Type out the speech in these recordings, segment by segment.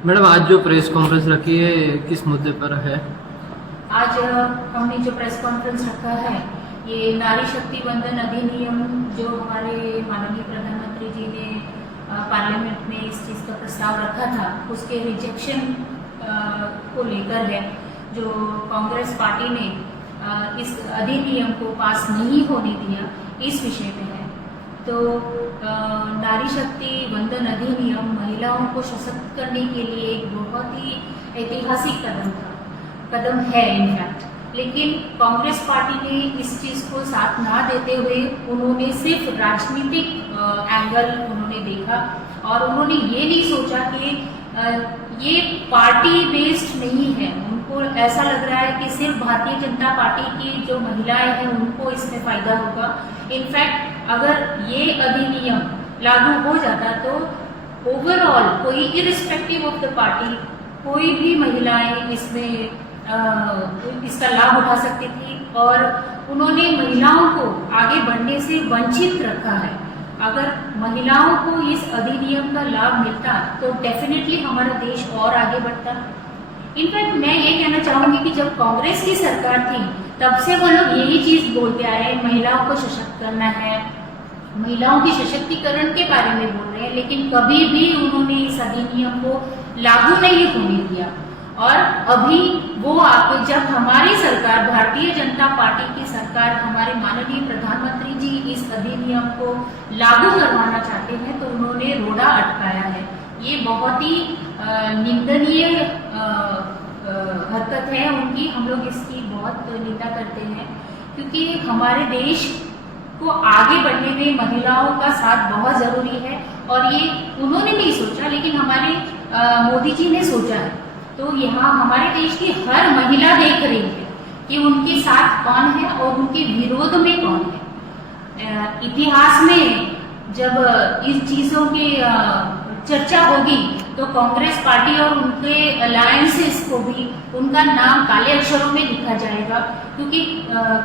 Madam आज जो press conference रखी है किस मुद्दे पर है? आज हमने जो प्रेस कॉन्फ्रेंस रखा है ये नारी शक्ति वंदन अधिनियम जो हमारे माननीय प्रधानमंत्री जी ने पार्लियामेंट में इस चीज़ का प्रस्ताव रखा था उसके रिजेक्शन को लेकर है। जो कांग्रेस पार्टी ने इस अधिनियम को पास नहीं होने दिया इस विषय में है। तो नारी शक्ति वंदन अधिनियम महिलाओं को सशक्त करने के लिए एक बहुत ही ऐतिहासिक कदम है इनफैक्ट, लेकिन कांग्रेस पार्टी ने इस चीज़ को साथ ना देते हुए उन्होंने सिर्फ राजनीतिक एंगल उन्होंने देखा और उन्होंने ये नहीं सोचा कि ये पार्टी बेस्ड नहीं है। उनको ऐसा लग रहा है कि सिर्फ भारतीय जनता पार्टी की जो महिलाएं हैं उनको इसमें फायदा होगा। इनफैक्ट अगर ये अधिनियम लागू हो जाता तो ओवरऑल कोई इरिस्पेक्टिव ऑफ द पार्टी कोई भी महिलाएं इसमें इसका लाभ उठा सकती थी और उन्होंने महिलाओं को आगे बढ़ने से वंचित रखा है। अगर महिलाओं को इस अधिनियम का लाभ मिलता तो डेफिनेटली हमारा देश और आगे बढ़ता। इनफैक्ट मैं ये कहना चाहूंगी कि जब कांग्रेस की सरकार थी तब से वो लोग यही चीज बोलते आए, महिलाओं को सशक्त करना है, महिलाओं की सशक्तिकरण के बारे में बोल रहे हैं, लेकिन कभी भी उन्होंने इस अधिनियम को लागू नहीं होने दिया। और अभी वो आप जब हमारी सरकार भारतीय जनता पार्टी की सरकार हमारे माननीय प्रधानमंत्री जी इस अधिनियम को लागू करवाना चाहते हैं तो उन्होंने रोड़ा अटकाया है। ये बहुत ही निंदनीय हरकत है उनकी। हम लोग इसकी बहुत निंदा करते हैं क्योंकि हमारे देश को आगे बढ़ने में महिलाओं का साथ बहुत जरूरी है और ये उन्होंने नहीं सोचा लेकिन हमारे मोदी जी ने सोचा है। तो यहाँ हमारे देश की हर महिला देख रही है कि उनके साथ कौन है और उनके विरोध में कौन है। इतिहास में जब इस चीजों की चर्चा होगी तो कांग्रेस पार्टी और उनके अलायंसेस को भी उनका नाम काले अक्षरों में लिखा जाएगा क्योंकि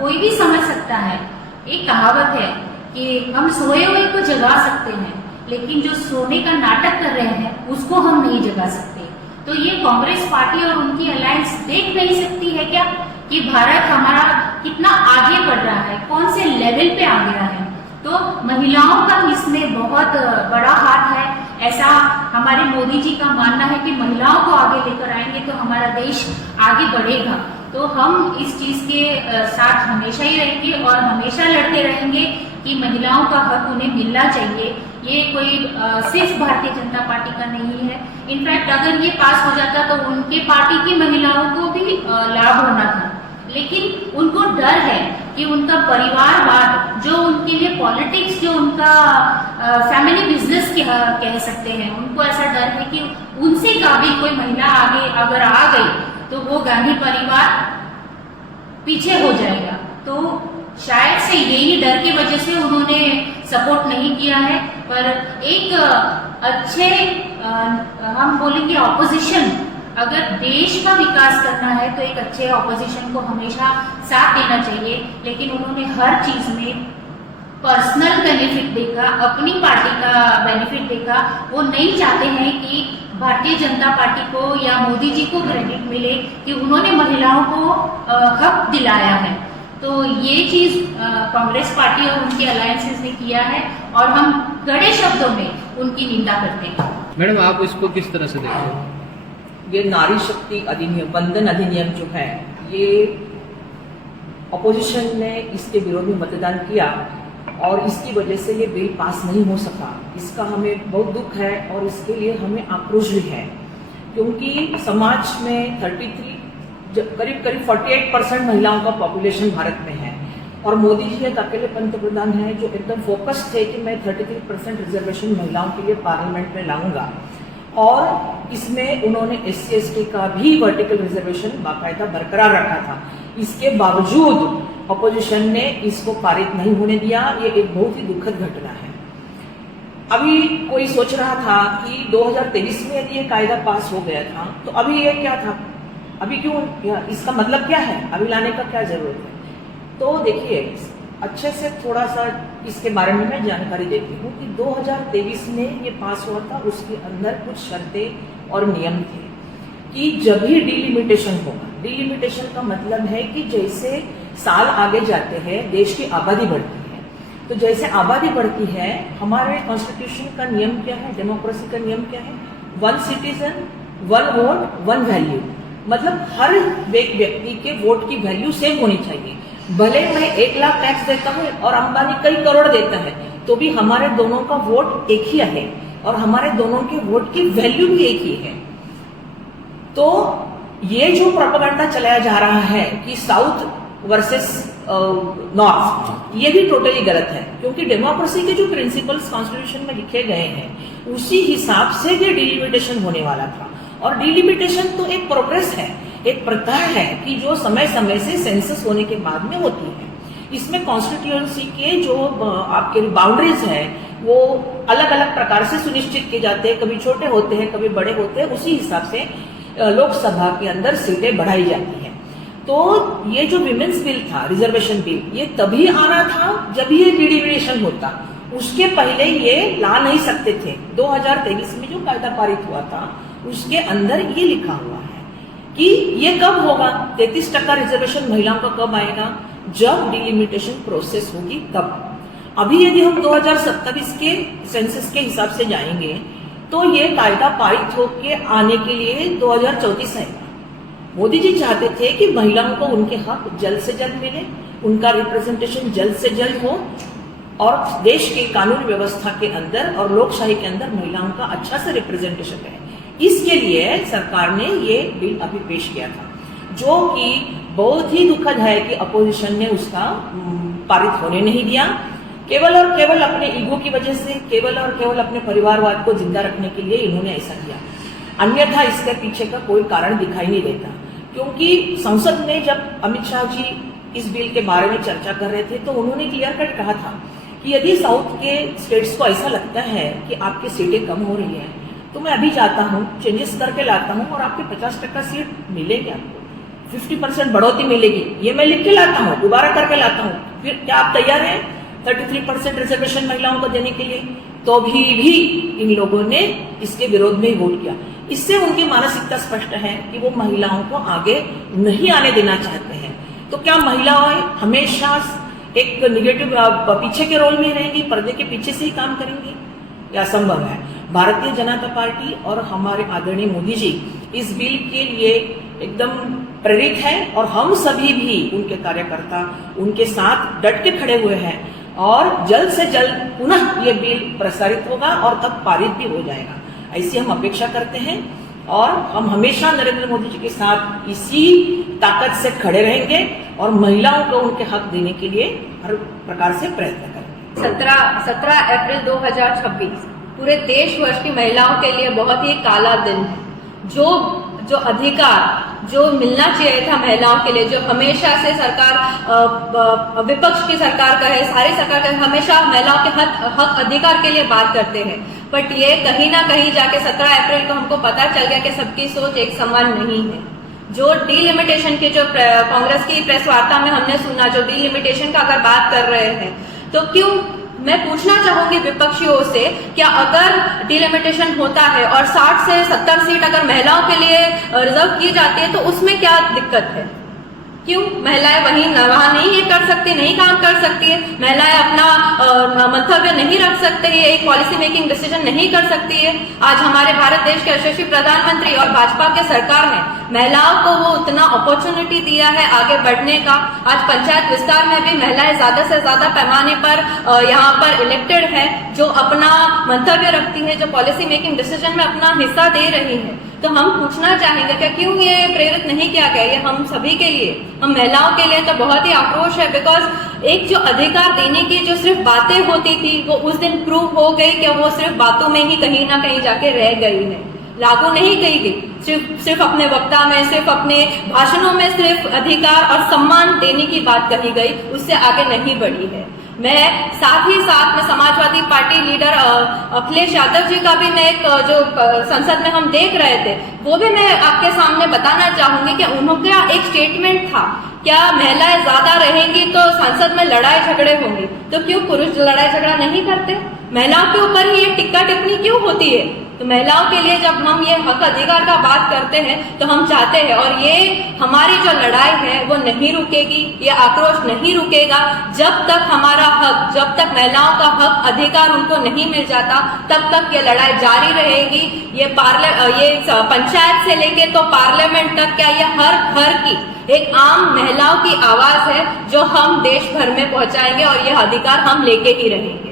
कोई भी समझ सकता है। एक कहावत है कि हम सोए हुए को जगा सकते हैं लेकिन जो सोने का नाटक कर रहे हैं उसको हम नहीं जगा सकते। तो ये कांग्रेस पार्टी और उनकी अलायंस देख नहीं सकती है क्या कि भारत हमारा कितना आगे बढ़ रहा है, कौन से लेवल पे आ गया है। तो महिलाओं का इसमें बहुत बड़ा हाथ है। ऐसा हमारे मोदी जी का मानना है कि महिलाओं को आगे लेकर आएंगे तो हमारा देश आगे बढ़ेगा। तो हम इस चीज के साथ हमेशा ही रहेंगे और हमेशा लड़ते रहेंगे कि महिलाओं का हक उन्हें मिलना चाहिए। ये कोई सिर्फ भारतीय जनता पार्टी का नहीं है। इनफैक्ट अगर ये पास हो जाता तो उनके पार्टी की महिलाओं को भी लाभ होना था, लेकिन उनको डर है कि उनका परिवारवाद जो उनके लिए पॉलिटिक्स जो उनका फैमिली बिजनेस कह सकते हैं, उनको ऐसा डर है कि उनसे का भी कोई महिला आगे अगर आ गई तो वो गांधी परिवार पीछे हो जाएगा। तो शायद से यही डर की वजह से उन्होंने सपोर्ट नहीं किया है। पर एक अच्छे हम बोलेंगे ऑपोजिशन, अगर देश का विकास करना है तो एक अच्छे ऑपोजिशन को हमेशा साथ देना चाहिए। लेकिन उन्होंने हर चीज में पर्सनल बेनिफिट देखा, अपनी पार्टी का बेनिफिट देखा। वो नहीं चाहते हैं कि भारतीय जनता पार्टी को या मोदी जी को क्रेडिट मिले कि उन्होंने महिलाओं को हक दिलाया है। तो ये चीज कांग्रेस पार्टी और उनके अलायंसेस ने किया है और हम कड़े शब्दों में उनकी निंदा करते हैं। मैडम आप इसको किस तरह से देखते हैं? ये नारी शक्ति अधिनियम वंदन अधिनियम जो है ये अपोजिशन ने इसके विरोध में मतदान किया और इसकी वजह से ये बिल पास नहीं हो सका। इसका हमें बहुत दुख है और इसके लिए हमें आक्रोश भी है क्योंकि समाज में करीब 48% महिलाओं का पॉपुलेशन भारत में है और मोदी जी एक अकेले पंतप्रधान हैं जो एकदम फोकस थे कि मैं 33% रिजर्वेशन महिलाओं के लिए पार्लियामेंट में लाऊंगा और इसमें उन्होंने SC/ST का भी वर्टिकल रिजर्वेशन बाकायदा बरकरार रखा था। इसके बावजूद अपोजिशन ने इसको पारित नहीं होने दिया। ये एक बहुत ही दुखद घटना है। अभी कोई सोच रहा था कि 2023 में यदि ये कायदा पास हो गया था तो अभी ये क्या था, अभी क्यों, इसका मतलब क्या है, अभी लाने का क्या जरूरत है। तो देखिए अच्छे से थोड़ा सा इसके बारे में मैं जानकारी देती हूँ कि 2023 में ये पास हुआ था, उसके अंदर कुछ शर्तें और नियम थे कि जब भी डिलिमिटेशन होगा, डिलिमिटेशन का मतलब है कि जैसे साल आगे जाते हैं देश की आबादी बढ़ती है, तो जैसे आबादी बढ़ती है हमारे कॉन्स्टिट्यूशन का नियम क्या है, डेमोक्रेसी का नियम क्या है, 1 सिटीजन 1 वोट 1 वैल्यू, मतलब हर व्यक्ति के वोट की वैल्यू सेम होनी चाहिए। भले मैं 1 लाख टैक्स देता हूँ और अंबानी कई करोड़ देता है, तो भी हमारे दोनों का वोट एक ही है और हमारे दोनों के वोट की वैल्यू भी एक ही है। तो ये जो प्रोपेगेंडा चलाया जा रहा है कि साउथ वर्सेस नॉर्थ, ये भी टोटली गलत है, क्योंकि डेमोक्रेसी के जो प्रिंसिपल्स कॉन्स्टिट्यूशन में लिखे गए हैं उसी हिसाब से ये डिलिमिटेशन होने वाला था। और डिलिमिटेशन तो एक प्रोग्रेस है, एक प्रथा है कि जो समय समय से सेंसस होने के बाद में होती है। इसमें कॉन्स्टिट्यूएंसी के जो आपके बाउंड्रीज है वो अलग अलग प्रकार से सुनिश्चित किए जाते हैं, कभी छोटे होते हैं कभी बड़े होते हैं, उसी हिसाब से लोकसभा के अंदर सीटें बढ़ाई जाती हैं। तो ये जो विमेन्स बिल था, रिजर्वेशन बिल, ये तभी आना था जब ये डिलिमिटेशन होता, उसके पहले ये ला नहीं सकते थे। 2023 में जो कायदा पारित हुआ था उसके अंदर ये लिखा हुआ है कि ये कब होगा, 33% रिजर्वेशन महिलाओं का कब आएगा, जब डिलिमिटेशन प्रोसेस होगी तब। अभी यदि हम 2027 के सेंसस के हिसाब से जाएंगे तो ये कायदा पारित होके आने के लिए 2034 आएगा। मोदी जी चाहते थे कि महिलाओं को उनके हक जल्द से जल्द मिले, उनका रिप्रेजेंटेशन जल्द से जल्द हो और देश के कानून व्यवस्था के अंदर और लोकशाही के अंदर महिलाओं का अच्छा से रिप्रेजेंटेशन रहे। इसके लिए सरकार ने ये बिल अभी पेश किया था, जो कि बहुत ही दुखद है कि अपोजिशन ने उसका पारित होने नहीं दिया, केवल और केवल अपने ईगो की वजह से, केवल और केवल अपने परिवारवाद को जिंदा रखने के लिए इन्होंने ऐसा किया। अन्यथा इसके पीछे का कोई कारण दिखाई नहीं देता, क्योंकि संसद में जब अमित शाह जी इस बिल के बारे में चर्चा कर रहे थे तो उन्होंने क्लियर कट कहा था कि यदि साउथ के स्टेट्स को ऐसा लगता है कि आपकी सीटें कम हो रही है तो मैं अभी जाता हूँ, चेंजेस करके लाता हूँ और आपके 50% सीट मिलेगी, आपको 50% बढ़ोतरी मिलेगी, ये मैं लिख के लाता हूँ, दोबारा करके लाता हूँ। फिर क्या आप तैयार हैं 33% रिजर्वेशन महिलाओं को देने के लिए? तो भी इन लोगों ने इसके विरोध में ही वोट किया। इससे उनकी मानसिकता स्पष्ट है कि वो महिलाओं को आगे नहीं आने देना चाहते हैं। तो क्या महिलाएं हमेशा एक निगेटिव पीछे के रोल में रहेंगी, पर्दे के पीछे से ही काम करेंगी? यह असंभव है। भारतीय जनता पार्टी और हमारे आदरणीय मोदी जी इस बिल के लिए एकदम प्रेरित है और हम सभी भी उनके कार्यकर्ता उनके साथ डट के खड़े हुए हैं और जल्द से जल्द पुनः ये बिल प्रसारित होगा और तब पारित भी हो जाएगा, ऐसी हम अपेक्षा करते हैं। और हम हमेशा नरेंद्र मोदी जी के साथ इसी ताकत से खड़े रहेंगे और महिलाओं को उनके हक देने के लिए हर प्रकार से प्रयत्न करेंगे। 17 अप्रैल 2026 पूरे देश वर्ष की महिलाओं के लिए बहुत ही काला दिन है। जो अधिकार जो मिलना चाहिए था महिलाओं के लिए, जो हमेशा से सरकार विपक्ष की सरकार कहे, सारी सरकार कहे, हमेशा महिलाओं के हक अधिकार के लिए बात करते हैं, बट ये कहीं ना कहीं जाके 17 अप्रैल को हमको पता चल गया कि सबकी सोच एक समान नहीं है। जो डिलिमिटेशन के जो कांग्रेस की प्रेस वार्ता में हमने सुना, जो डिलिमिटेशन का अगर बात कर रहे हैं, तो क्यों, मैं पूछना चाहूंगी विपक्षियों से, क्या अगर डिलिमिटेशन होता है और 60 से 70 सीट अगर महिलाओं के लिए रिजर्व की जाती है तो उसमें क्या दिक्कत है? क्यों महिलाएं वहां नहीं ये कर सकती, नहीं काम कर सकती है? महिलाएं अपना मंतव्य नहीं रख सकती है, एक पॉलिसी मेकिंग डिसीजन नहीं कर सकती है? आज हमारे भारत देश के यशस्वी प्रधानमंत्री और भाजपा के सरकार ने महिलाओं को वो उतना अपॉर्चुनिटी दिया है आगे बढ़ने का। आज पंचायत विस्तार में भी महिलाएं ज्यादा से ज्यादा पैमाने पर यहाँ पर इलेक्टेड है, जो अपना मंतव्य रखती है, जो पॉलिसी मेकिंग डिसीजन में अपना हिस्सा दे रही है। तो हम पूछना चाहेंगे क्या क्यों ये प्रेरित नहीं किया गया? ये हम सभी के लिए, हम महिलाओं के लिए तो बहुत ही आक्रोश है, बिकॉज एक जो अधिकार देने की जो सिर्फ बातें होती थी वो उस दिन प्रूव हो गई कि वो सिर्फ बातों में ही कहीं ना कहीं जाके रह गई है, लागू नहीं की गई। सिर्फ अपने वक्ता में, सिर्फ अपने भाषणों में सिर्फ अधिकार और सम्मान देने की बात कही गई, उससे आगे नहीं बढ़ी है। मैं साथ ही साथ में समाजवादी पार्टी लीडर अखिलेश यादव जी का भी मैं एक जो संसद में हम देख रहे थे वो भी मैं आपके सामने बताना चाहूंगी कि उनका एक स्टेटमेंट था, क्या महिलाएं ज्यादा रहेंगी तो संसद में लड़ाई झगड़े होंगे, तो क्यों पुरुष लड़ाई झगड़ा नहीं करते? महिलाओं के ऊपर ही ये टिक्का टिप्पणी क्यों होती है? तो महिलाओं के लिए जब हम ये हक अधिकार का बात करते हैं तो हम चाहते हैं, और ये हमारी जो लड़ाई है वो नहीं रुकेगी, ये आक्रोश नहीं रुकेगा जब तक हमारा हक, जब तक महिलाओं का हक अधिकार उनको नहीं मिल जाता, तब तक ये लड़ाई जारी रहेगी। ये पंचायत से लेके तो पार्लियामेंट तक, क्या ये हर घर की एक आम महिलाओं की आवाज है जो हम देश भर में पहुंचाएंगे और ये अधिकार हम लेके ही रहेंगे।